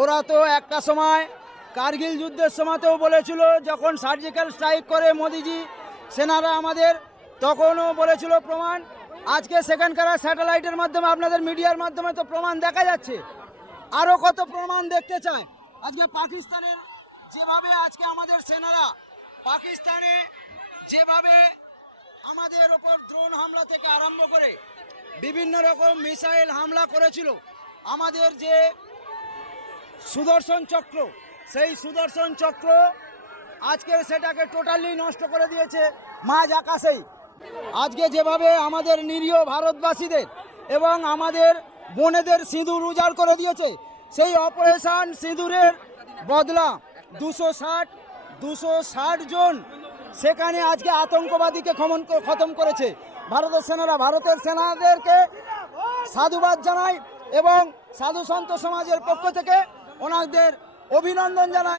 ওরা তো একটা সময় কার্গিল যুদ্ধের সময়তেও বলেছিল, যখন সার্জিক্যাল স্ট্রাইক করে মোদিজি সেনারা আমাদের, তখনও বলেছিল প্রমাণ। আজকে সেখানকার স্যাটেলাইটের মাধ্যমে, আপনাদের মিডিয়ার মাধ্যমে তো প্রমাণ দেখা যাচ্ছে। আরও কত প্রমাণ দেখতে চায়? আজকে পাকিস্তানের যেভাবে আজকে আমাদের সেনারা পাকিস্তানে যেভাবে আমাদের ওপর ড্রোন হামলা থেকে আরম্ভ করে বিভিন্ন রকম মিসাইল হামলা করেছিল, আমাদের যে সুদর্শন চক্র, সেই সুদর্শন চক্র আজকে সেটাকে টোটালি নষ্ট করে দিয়েছে মাঝ আকাশেই। আজকে যেভাবে আমাদের নিরীহ ভারতবাসীদের এবং আমাদের বোনেদের সিঁদুর উজাড় করে দিয়েছে, সেই অপারেশন সিঁদুরের বদলা 260 জন সেখানে আজকে আতঙ্কবাদীকে খতম করেছে ভারতের সেনারা। ভারতের সেনাদেরকে সাধুবাদ জানাই এবং সাধু সন্ত সমাজের পক্ষ থেকে ওনাদের অভিনন্দন জানাই।